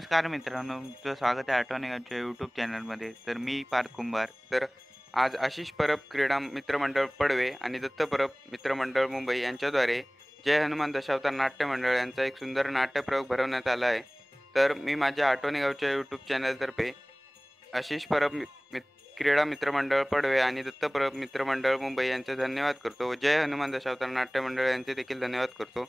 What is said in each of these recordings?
नमस्कार मित्रांनो, तुमचं स्वागत आहे आठवणीच्या यूट्यूब चॅनलमध्ये. तर मी पार्थ कुंभार. तर आज आशिष परब क्रीडा मित्रमंडळ पडवे आणि दत्त परब मित्रमंडळ मुंबई यांच्याद्वारे जय हनुमान दशावतार नाट्य मंडळ यांचा एक सुंदर नाट्यप्रयोग भरवण्यात आला आहे. तर मी माझ्या आठवणी गावच्या यूट्यूब चॅनलतर्फे आशिष परब क्रीडा मित्रमंडळ पडवे आणि दत्त परब मित्रमंडळ मुंबई यांचे धन्यवाद करतो व जय हनुमान दशावतार नाट्य मंडळ यांचे देखील धन्यवाद करतो.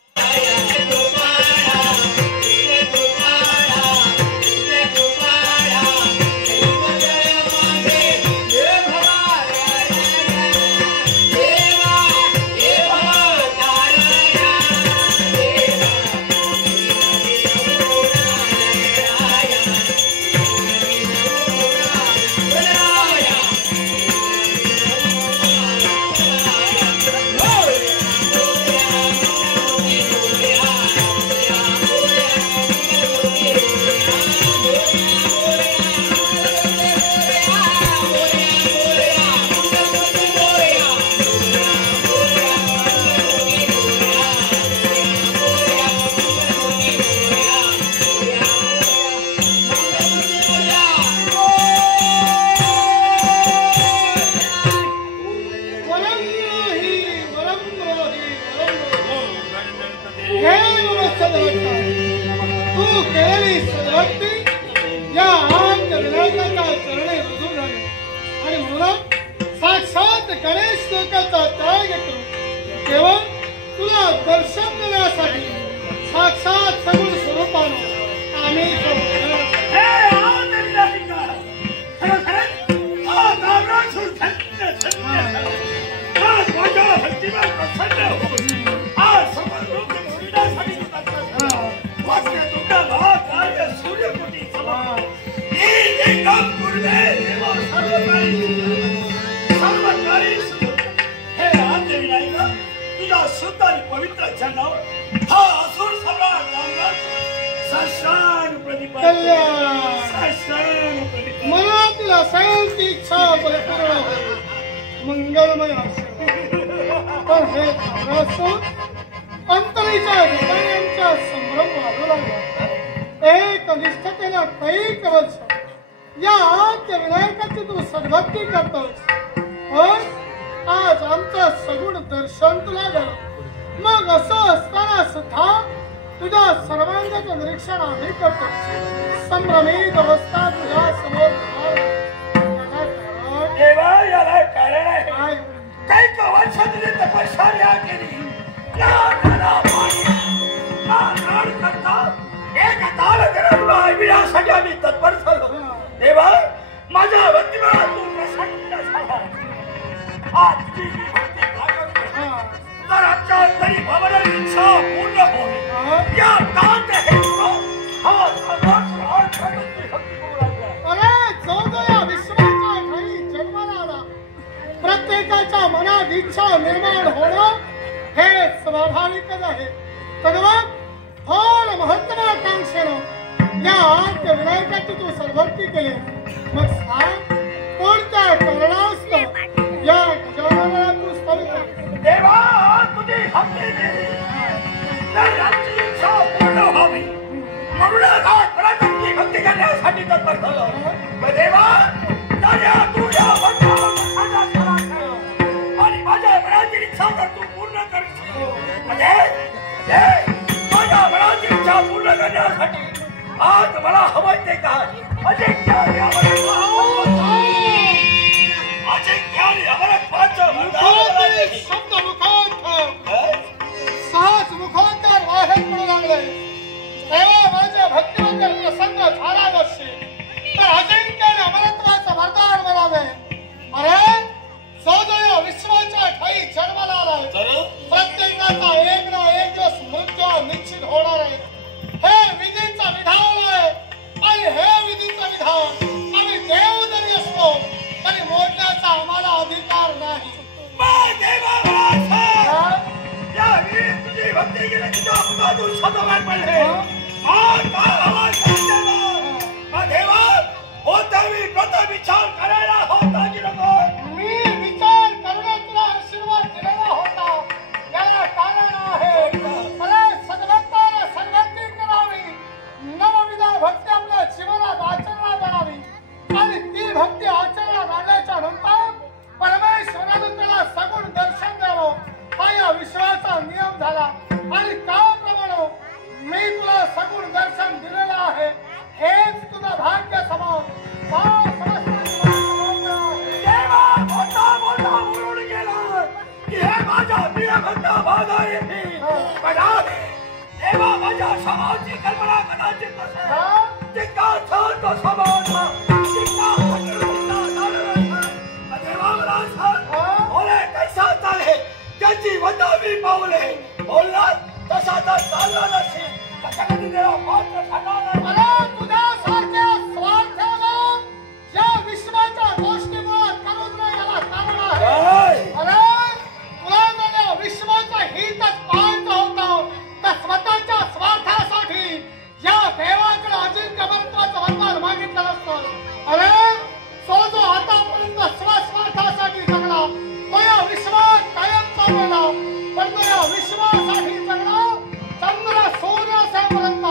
तू केलेली सद्भक्ती या आमच्या विनायकाच्या चरणी रुजू झाली आणि म्हणून साक्षात गणेश लोकांचा त्याग करून केवळ तुला दर्शन देण्यासाठी साक्षात सगुण स्वरूपानं आम्ही पवित्र चंडाव हा असुर सम्राट मनातील असायची इच्छा परिपूर्ण मंगलमय पण हे अंतरीच्या हृदयांचा संभ्रम वाढू लागला. एक निष्ठतेला कैक वर्ष या आद्य विनायकाची तू सद्भक्ती करतोस पण आज आमचं सगुण दर्शन तुला झालं. मग असं असताना सुद्धा तुझ्या सर्वांगाचं निरीक्षण आम्ही करतो. संभ्रमित अवस्था तुझ्या समोर देवा याला कारण आहे. काही वर्षांनी तपश्चर्या केली एक ताल तुला विनासाठी आम्ही तत्पर झालो. देवा माझ्या वतीला तू प्रसन्न झाला. आज तुझी भक्ती तर आमच्या तरी भवन इच्छा पूर्ण होईल या तांत हे हा अरे जो जो या विश्वाच्या ठाई जन्माला आला प्रत्येकाच्या मनात इच्छा निर्माण होणं हे स्वाभाविकच आहे. तद्वत थोर महत्वाकांक्षेनं या आद्य विनायकाची तू सद्भक्ती केली. मग सांग कोणत्या कारणास्तव या गजाननाला तू स्तवित देवा तुझी भक्ती केली तर आमची इच्छा पूर्ण व्हावी म्हणून तुझी भक्ती करण्यासाठी तत्पर झालो. देवा तू या आणि माझ्या मनाची इच्छा तर तू पूर्ण करशील. माझ्या मनाची इच्छा पूर्ण करण्यासाठी आज मला हवं ते काय अजिंक्य शब्द मुखात सहज मुखोत्तर बाहेर पडू लागले. तेव्हा माझ्या भक्तीबद्दल प्रसन्न झाला नसशील तर अजिंक्याने अमरत्वाचं वरदान मिळावे. अरे जो जो या विश्वाच्या ठाई जन्माला आलाय प्रत्येकाचा एक ना एक दिवस मृत्यू निश्चित होणार आहे. हे विधीचा विधान आहे आणि हे विधीचं विधान आम्ही देव जरी असतो तरी मोडण्याचा आम्हाला अधिकार नाही. तुझी भक्ती केली देवा होता मी प्रथम विचार करायला होता की नको. मी विचार करण्यात तुला आशीर्वाद दिलेला होता. याला कारण आहे. मला सद्भक्ताला सन्मानित करावी. नवविधा भक्ती समाजाची कल्पना कदाचित नसेल. हा? जितका छान तो समाज हा, जितका हटून देवा मला सांग, हा? बोले कैसा चाले त्याची वंदावी पावले बोलला तसा तर चालला नसेल. कशा कधी देवा पात्र ठरणार नाही. अरे तुझ्यासारख्या स्वार्थाला या विश्वाच्या गोष्टीमुळे करून याला कारण आहे. अरे तुला जर या विश्वाचं हितच पाहायचं होतं तर स्वतःच्या स्वार्थासाठी या देवाकडे अजिंक्य महत्वाचं वरदान मागितलं नसतं. अरे तो जो आतापर्यंत स्वस्वार्थासाठी जगला तो या विश्वात कायमचा गेला. पण तो या विश्वासाठी जगला चंद्र सूर्यासेपर्यंत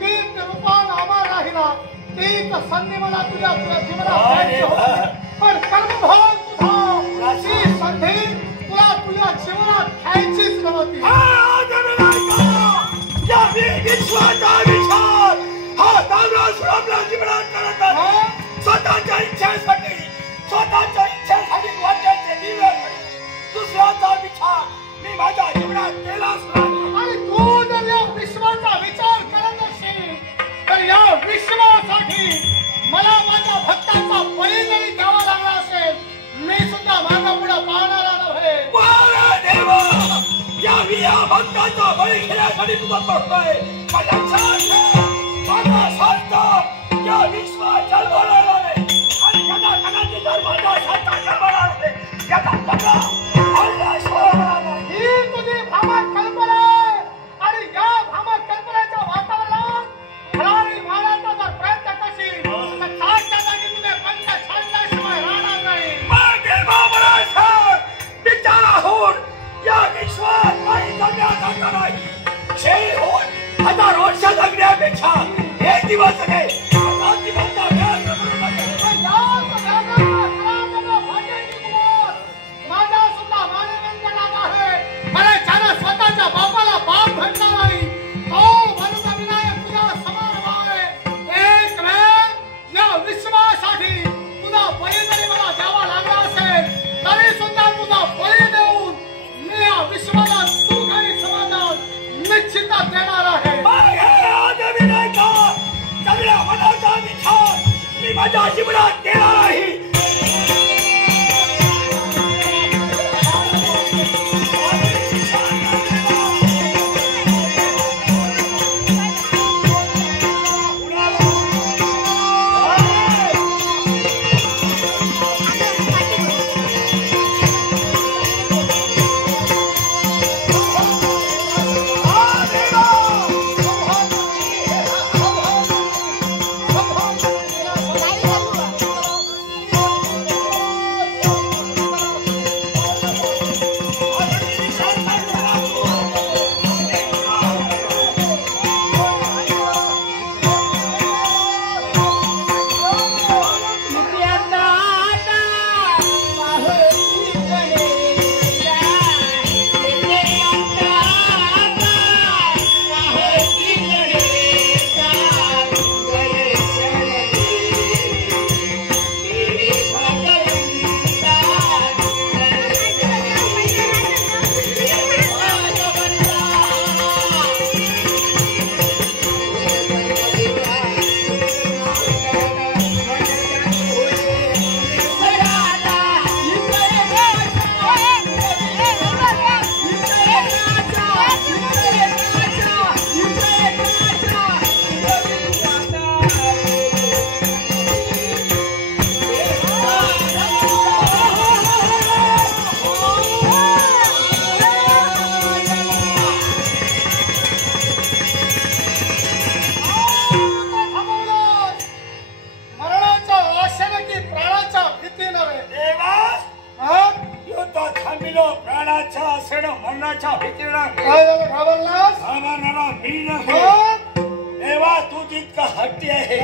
तीच रूपान अमर राहिला. तीच संधी मला तुझ्या जीवनात द्यायची होती. पण कर्मभाव तुझा ती संधी तुला तुझ्या जीवनात घ्यायचीच नव्हती. विश्वाचा विचार हा तामराज आपल्या जीवनात करत आहे. हा? स्वतःच्या इच्छेसाठी वाट्याचे दिवे दुसऱ्याचा विचार मी माझ्या जीवनात केलाच नाही. आणि तू जर या विश्वाचा विचार करत असशील तर या विश्वासाठी मला माझ्या भक्ताचा बळी जरी द्यावा लागला असेल मी सुद्धा मागा पुढे पाहणारा नव्हे. देवा या भक्ताचा बळी घेण्यासाठी तुझा करतोय. माझा शांत या विश्वात जन्मणार नाही आणि कदाचित जर माझा शांत जन्मणार नाही याचा सगळा हल्ला सोडणार नाही. ही तुझी भ्रामक कल्पना आहे. आणि या भ्रामक कल्पनेच्या वातावरणात खरारी मारण्याचा जर प्रयत्न करशील तर ताजच्या जागी तुझे पंच छाडल्याशिवाय राहणार नाही. मग देवा मला सांग, बिचारा होऊन या विश्वात काही जगण्यासारखा नाही. शेळी होऊन 1000 वर्ष जगण्यापेक्षा एक दिवस जगे 1000 दिवसाचा वेळ करू नये. पण याच व्याजाला खराबला भांड्याची कुमार माझा सुद्धा मानवंत नाम आहे. अरे ज्यानं स्वतःच्या बापाला बाप म्हणला नाही तो वरद विनायक तुझ्या समोर उभा आहे. एक वेळ या विश्वासाठी तुझा बळी जरी मला द्यावा लागला असेल तरी सुद्धा तुझा बळी देऊन मी या विश्वाला सुख आणि समाधान निश्चितच देणार आहे. मग हे आदमी नाही का सगळ्या मनाचा विचार मी माझ्या जीवनात केला नाही. मरणाच्या भीतीला काय झालं घाबरलास? घाबरणारा मी नाही. मग? देवा तू जितका हट्टी आहे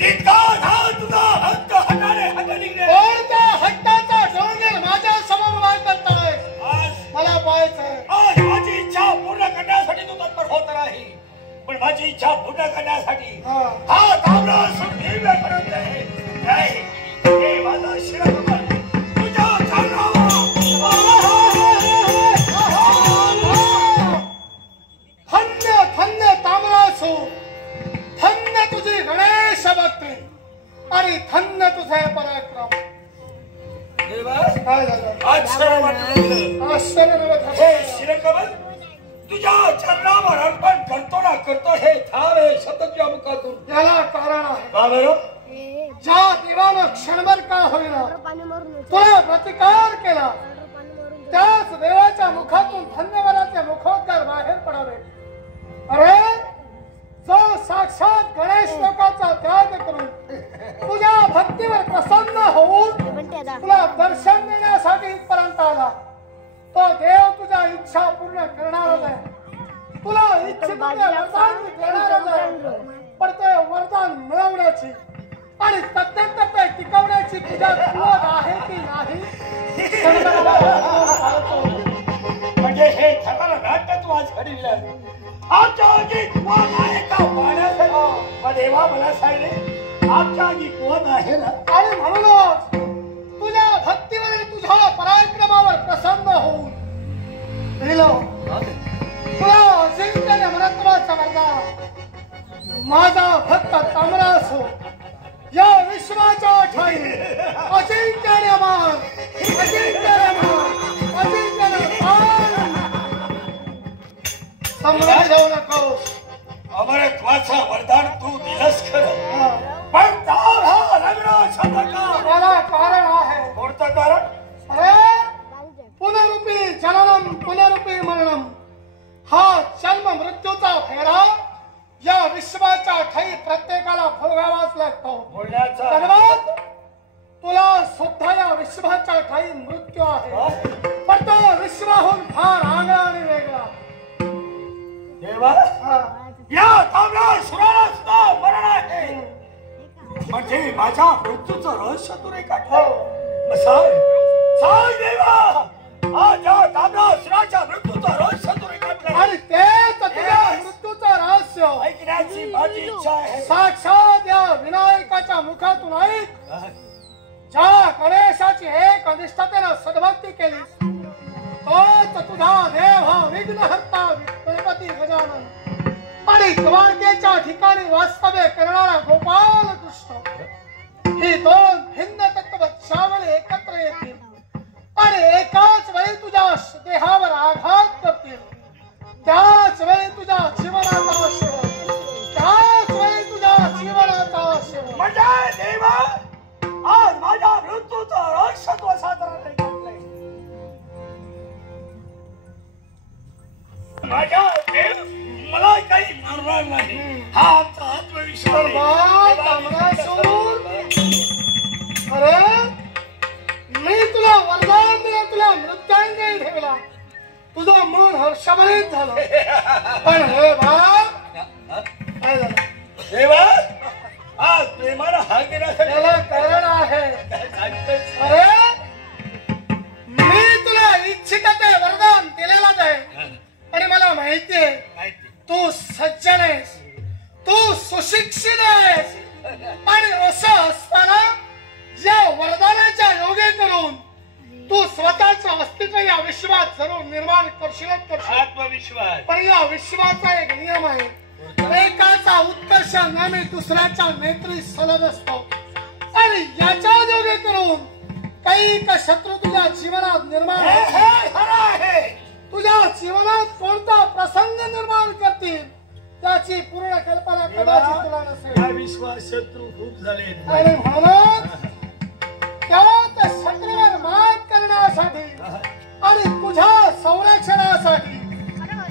तितका हा तुझा हक्क हटाने हट निघणे. कोणत्या हट्टाचा डोंगर माझ्या समोर वाय करताय? आज मला पाहायचंय. आज माझी इच्छा पूर्ण करण्यासाठी तू तत्पर होत नाही, पण माझी इच्छा पूर्ण करण्यासाठी हा तांबडा सुट्टी करत आहे. नाही हे माझा शिरकमल तुझ्या चरणावर धन्य धन्य असो धन्य तुझी गणेश भक्ती आणि धन्य तुझे पराक्रम. देवा काय झालं? आश्चर्य वाटलं. आश्चर्य नव्हत हे हसलं. शिरकमल तुझ्या चरणावर अर्पण करतो हे थांबे सततच्या मुखातून याला कारण आहे. का बरं? ज्या देवानं क्षणभर का होईना तुला प्रतिकार केला त्याच देवाच्या मुखातून धन्यवादाचे मुखोद्गार बाहेर पडावे. अरे जो साक्षात गणेश लोकांचा त्याग करून तुझ्या भक्तीवर प्रसन्न होऊन तुला दर्शन देण्यासाठी इथपर्यंत आला तो देव तुझ्या इच्छा पूर्ण करणारच आहे. तुला इच्छित वरदान देणारच आहे. पण ते वरदान मिळवण्याची आणि तत्ते टिकवण्याची तुझ्या कुवत आहे की नाही म्हणजे हे सगळं नाटक तू आज घडविलं. आमच्या आगी कोण आहे का पाण्यासाठी? देवा मला सांगितले आमच्या आगी कोण आहे ना? आणि म्हणूनच तुझ्या भक्तीवर आणि तुझ्या पराक्रमावर प्रसन्न होऊन तुला अजिंक्य मनत्वाचा वरदान माझा भक्त तामरास हो या विश्वाच्या ठाई अजिंक्यमान समोर जाऊ नकोस. अमरत्वाचा वरदान तू दिलंस खरं पण दाव हा लग्नाचा धक्का. त्याला कारण आहे. कोणतं कारण? अरे पुनरुपी जननम पुनरुपी मरणम हा जन्म मृत्यूचा फेरा या विश्वाच्या ठाई प्रत्येकाला भोगावाच लागतो. बोलण्याचा धन्यवाद. तुला सुद्धा या विश्वाच्या ठाई मृत्यू आहे पण तो विश्वाहून फार आगळा आणि वेगळा. देवा या ताम्रासुराला सुद्धा मरण आहे म्हणजे माझ्या मृत्यूचं रहस्य तू रे काढलं. सांग देवा आज या ताम्रासुराच्या मृत्यूचं रहस्य तू रे काढलं आणि तेच तुझ्या मृत्यूचं रहस्य ऐकण्याची माझी इच्छा आहे. साक्षात या विनायकाच्या मुखातून ऐक. ज्या गणेशाची एक निष्ठतेनं सद्भक्ती केली तोच तुझा देव हा विघ्नहर्ता गणपती गजानन आणि द्वारकेच्या ठिकाणी वास्तव्य करणारा गोपाल कृष्ण ही दोन भिन्न तत्व श्यामले एकत्र येतील आणि एकाच वेळी तुझ्या देहावर आघात करतील. त्याच वेळी तुझ्या जीवनाचा शेवट त्याच वेळी तुझ्या जीवनाचा शेवट. म्हणजे देवा आज माझ्या मृत्यूचं रहस्य तू सादर केलंय. माझ्या देव मला काही मारणार नाही हा आमचा आत्मविश्वास अरे मी तुला वरदान दिलं तुला मृत्यांजय ठेवला तुझं मन हर्षभरीत झालं पण हे काय झालं देवा आज प्रेमाला हाक देण्यासाठी त्याला कारण आहे. अरे मी तुला इच्छित ते वरदान दिलेलंच आहे आणि मला माहितीये तू सज्जन आहेस तू सुशिक्षित आहेस आणि असं असताना या वरदानाच्या योगे करून तू स्वतःचं अस्तित्व या विश्वात जरूर निर्माण करशील. आत्मविश्वास पण या विश्वाचा एक नियम आहे एकाचा उत्कर्ष नेहमी दुसऱ्याच्या मैत्री सलग असतो आणि याच्या योगे करून काही शत्रू तुझ्या जीवनात निर्माण आहे. तुझ्या जीवनात कोणता प्रसंग निर्माण करतील त्याची पूर्ण कल्पना कदाचित तुला नसेल. विश्वास शत्रू खूप झाले आणि म्हणून त्यात शत्रूवर मात करण्यासाठी आणि तुझ्या संरक्षणासाठी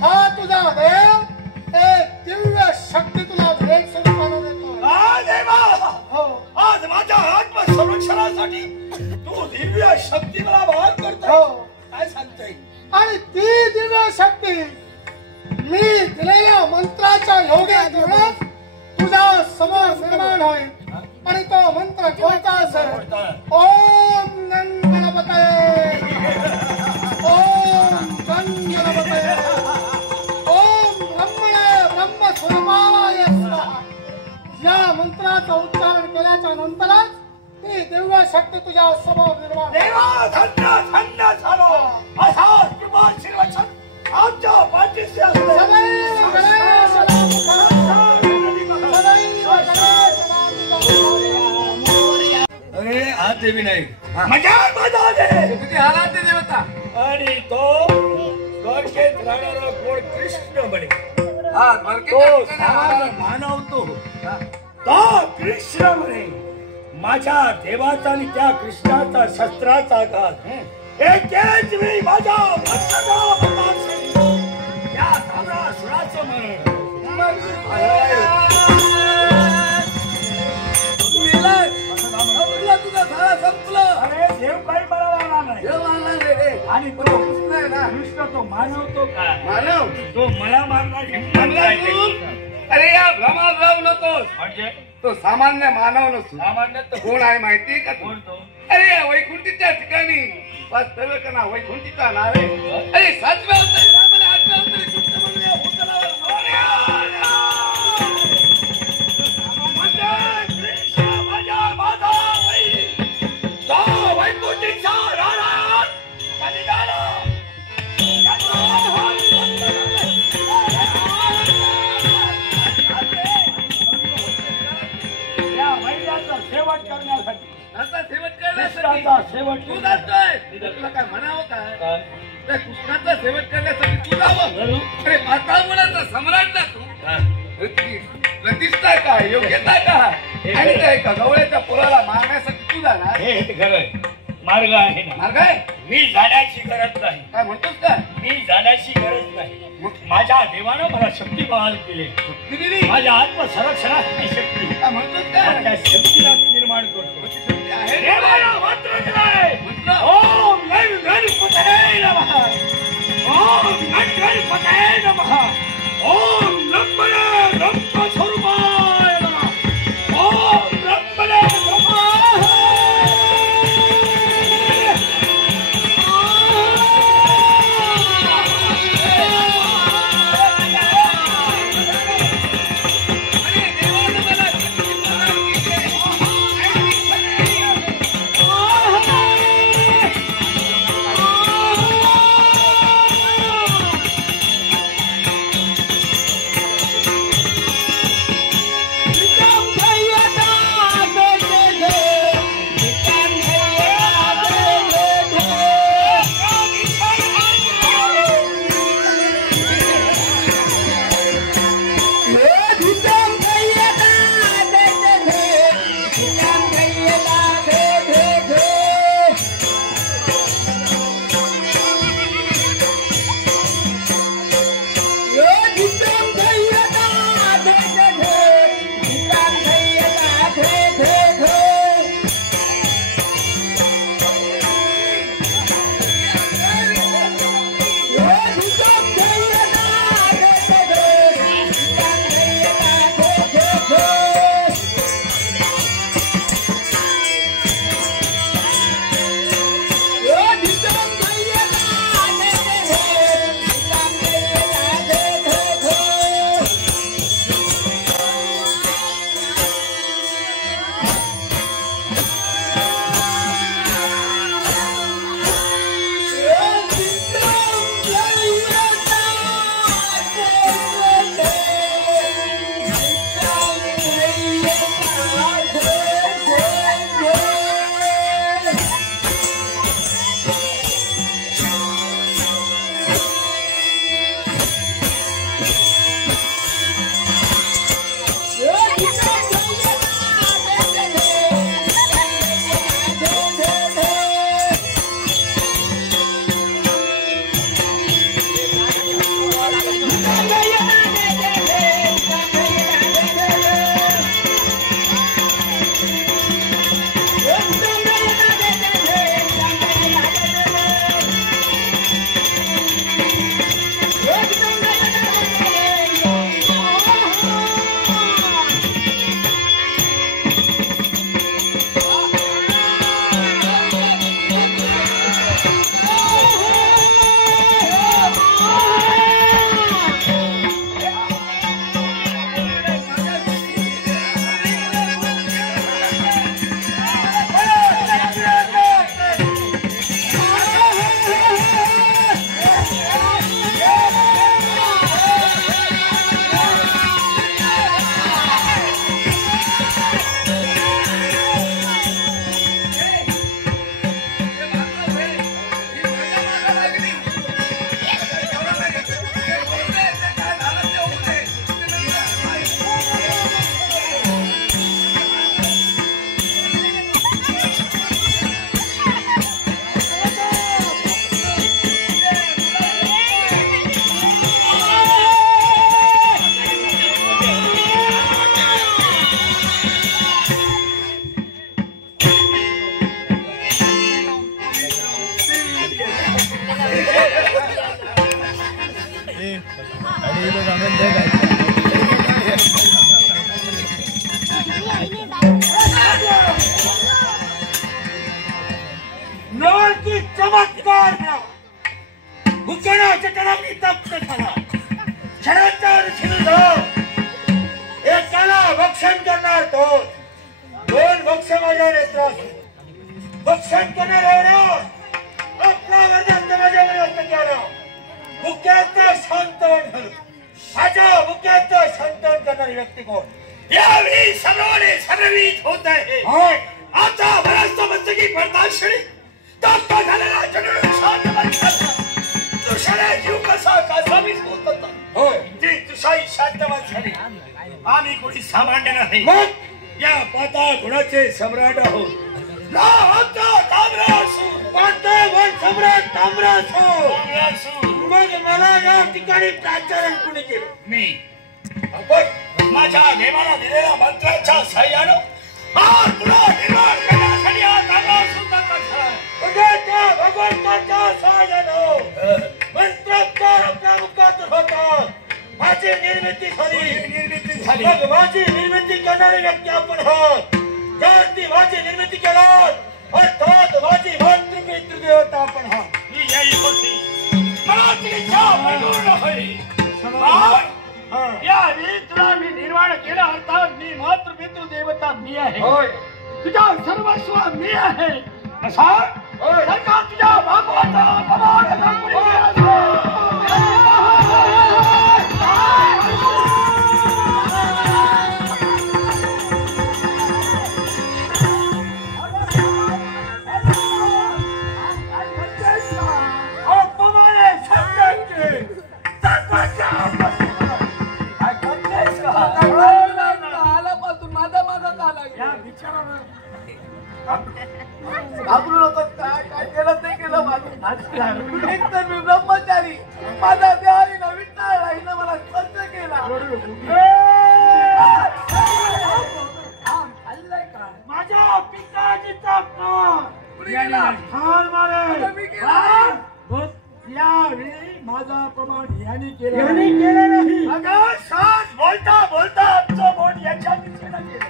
हा तुझा देव एक दिव्य शक्ती तुला भेट स्वरूपाने देतो. हो आज माझ्या आत्मसंरक्षणासाठी तू दिव्य शक्ती मला बहाल करतो. हो काय सांगतोय? आणि ती दिव्य शक्ती मी दिलेल्या मंत्राच्या योगे करून तुझ्या समोर निर्माण होईल आणि तो मंत्र कोणता असेल? ओम गणपतये ओम गणपतये ओम ब्रह्मणे ब्रह्मस्वरूपाय स्वाहा. या मंत्राचं उच्चारण केल्याच्या नंतरच ती दिव्य शक्ती तुझ्या समोर निर्माण. देवा धन्य झालो असा कृपाशील वचन आमच्या पाठीशी असले. सदैव गणेश देवी नाही माझ्या माझा दे तुझी आराध्य देवता आणि तो द्वारकेत राहणारा कोण कृष्ण म्हणे हा तो द्वारकेत सामान्य मानव तो कृष्ण म्हणे माझ्या देवाचा आणि त्या कृष्णाचा शस्त्राचा घात एकेच वेळी माझ्या भक्ताचा त्या ताम्रासुराचं मरण तुझा सारा संपलं. अरे देव काही मला मारणार नाही देव मारला नाही रे. आणि तो कृष्ण आहे ना कृष्ण तो मानव तो काय मानव तो मला मारणार हिंमत काय अरे या भ्रमात राहू नकोस. म्हणजे तो सामान्य मानव नसतो. सामान्य तो कोण आहे माहिती का तू? कोण तो अरे या वैकुंठीच्या ठिकाणी वास्तव्य करणार वैकुंठीचा नाव आहे. अरे सातव्या अवतारी रामाने आठव्या अवतारी कृष्ण म्हणून या भूतलावर शेवट करण्यासाठी आता सेवक करण्यासाठी कृष्णाचा शेवट तू जातोय. तुला काय म्हणावं काय? त्या कृष्णाचा सेवक करण्यासाठी तू जावं. अरे पाताळ मुलाचा सम्राट ना तू. प्रतिष्ठा काय योग्यता काय आणि त्या एका गवळ्याच्या पोराला मारण्यासाठी तू जाणार. हे खरं आहे. मार्ग आहे ना मार्ग आहे. मी जाण्याची गरज नाही काय म्हणतोस का? मी जाण्याची गरज नाही माझ्या देवानं मला शक्ती बहाल केली शक्ती दिली. माझ्या आत्मसंरक्षणाची शक्ती काय म्हणतोस का? त्या शक्तीला निर्माण करतो शक्ती आहे. देवाला मंत्र दिलाय. म्हटलं ओम नम गणपतये नमः ओम नम गणपतये नमः ओम ब्रह्मणे ब्रह्म स्वरूपाय नमः ओम ब्रह्मणे नमः चमत्कार मिळावा. भुकेला चटणावणी तप्त झाला. क्षणांचा एकाला भक्षण करणार तो, दोन भक्ष माझ्या नेत्रास भक्षण करणार आपला वर्णन माझ्यावर व्यक्त केला. भुक्याचं शांतवन झालं. माझ्या भुक्याचं शांतवन करणारी व्यक्ती कोण? यावेळी सर्वांनी सर्वित होत आहे. आता बऱ्याचदा म्हणतं की पडताक्षणी तात्मा झालेला जनन शांत माणसाचा तुषारा जीव कसा कासावीस होत होता. होय ती तुषाई शांतवान झाली. आम्ही कोणी सामान्य नाही. मग या पाता गुणाचे सम्राट आहोत. मग मला या ठिकाणी प्राचार्य कुणी केलं? मी. माझ्या देवाला दिलेल्या मंत्राच्या साह्यानं निर्माण करण्यासाठी भगवंताच्या साह्यानं मंत्रोच्चार आपल्या मुखातून होतात. माझी निर्मिती झाली. मग माझी निर्मिती करणारी व्यक्ती आपण आहोत. ज्यांनी माझी निर्मिती केला अर्थात माझी मातृपितृदेवता आपण आहोत. ही याही होती मला तिच्या परिपूर्ण होई. या तुला मी निर्माण केला अर्थात मी मातृपितृदेवता मी आहे. तुझ्या सर्वस्व मी आहे. असा तुझ्या भागवता ब्रह्मचारी माझा देवाने नवीन राहिलं मला स्पर्श केला. माझ्या पिताजीचा यावेळी माझा प्रमाण यांनी केला नाही. बोलता बोलता आमचं बोट यांच्या दिशेला गेलं.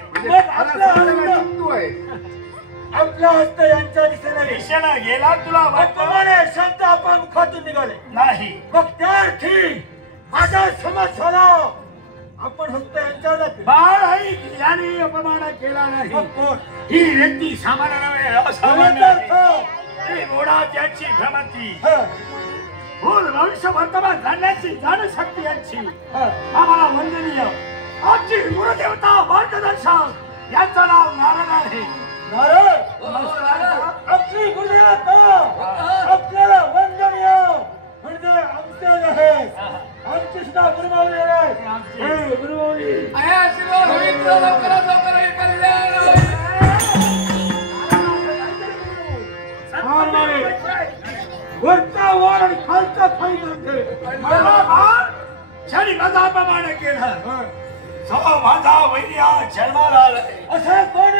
आपला हस्त यांच्या दिशेला गेला. तुला वर्तमाने शब्द आपण मुखातून निघाले नाही. मग त्या अर्थी माझा समज झाला आपण हस्त यांच्यावर बाळ आई यांनी अपमान केला नाही. ही व्यक्ती सामान्य नव्हे असामान्य घोडा त्याची भ्रमती भूल भविष्य वर्तमान जाणण्याची जाणशक्ती यांची आम्हाला वंदनीय. आमची गुरुदेवता मार्गदर्शक यांचं नाव नारायण आहे. आपली गुरुदेवता आपल्याला वंदनीय म्हणजे आमचे आहे. आमची सुद्धा गुरुमाऊली आहे. गुरुमाऊली वरचा वर आणि खालचा खाई शरी माझा अपमान केला. माझा वैर्या जन्माला आलाय असं कोण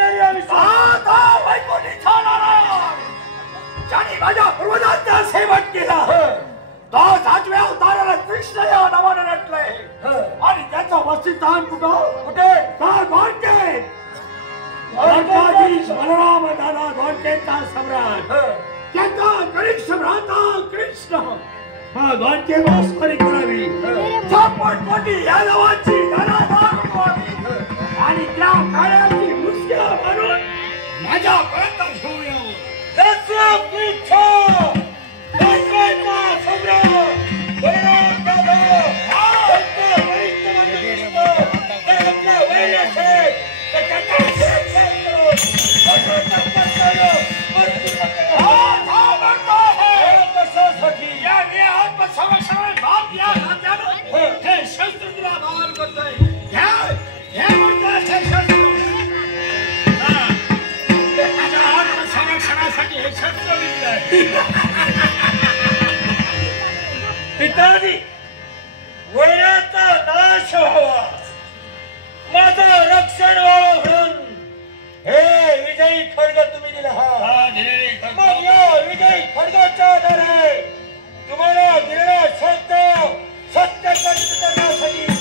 ज्याने माझ्या पूर्वजांचा सेवक केला तो 8व्या अवताराला कृष्ण या नावाने नटलाय. आणि त्याचा वस्तीस्थान कुठे बलराम दादा द्वारकेचा सम्राट त्याचा गणेश भ्राता कृष्ण हा द्वारके वासकरी करावी. पोटी या नावाची आणि त्या काळाची मुस्क्या मारून माझ्यापर्यंत घेऊन येऊ. शस्त्र तुला भावान करतोय. पिताजी वैराचा नाश व्हावा माझं रक्षण व्हावं म्हणून हे विजयी खड्ग तुम्ही दिला. मग या विजयी खड्गाच्या आधारे तुम्हाला दिलेला शब्द सत्य करण्यासाठी